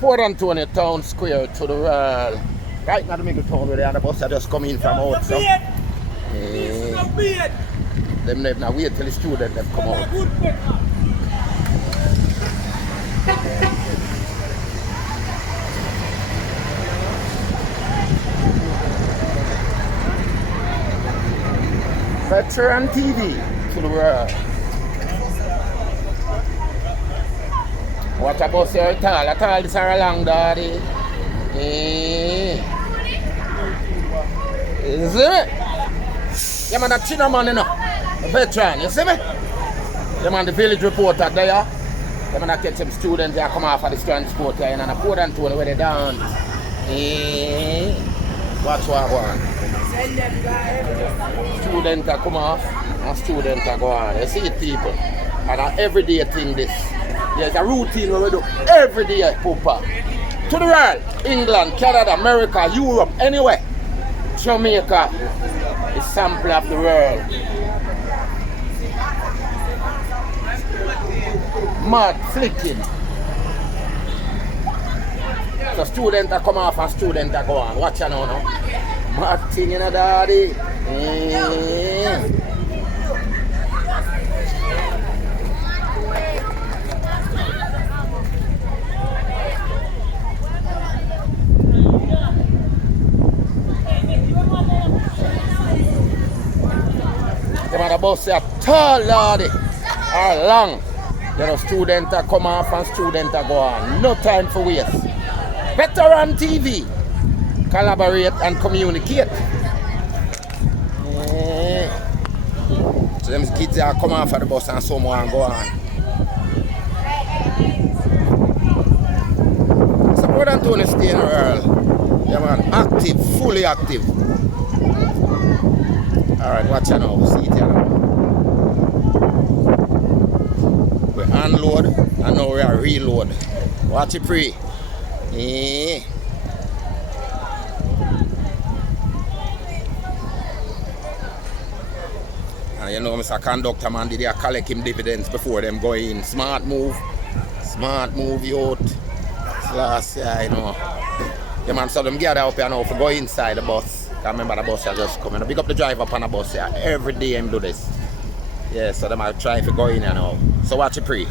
Port Antonio Town Square to the world. Right now the middle town where the other bus are just coming from out. So. Them never wait till the students have come out. Veteran TV to the world. What about your tall? At all this are along, daddy. You see me? Yeah, man, that chino man, you know. A veteran, you see me? Yeah, man, the village reporter there. Yeah, man, I catch some students that come off of this transport here, and I Port Antonio where they down. Watch what I want. Students that come off, and students that go on. You see it, people? And an everyday thing this. There's a routine where we do every day, Poopa. To the world, England, Canada, America, Europe, anywhere. Jamaica is sample of the world. Mad flicking. So students that come off and students that go on. Watch you now, no? Mad thing, you know, daddy. The bus are tall, lordy, or long. You know, students that come off and students that go on. No time for waste. Veteran TV. Collaborate and communicate. So them kids that come off of the bus and some more and go on. So Port Antonio stay in the world. Yeah, man, active, fully active. Alright, watch out now, see it here now. We unload and now we are reload. Watch it free. And you know, Mr. Conductor man did collect him dividends before them go in. Smart move, youth. Last year, you know. The man saw them gather up here now for go inside the bus. I remember the bus are just coming. I pick up the driver up on the bus here. Every day him do this. Yeah, so them I try to go in here now. So watch it pre.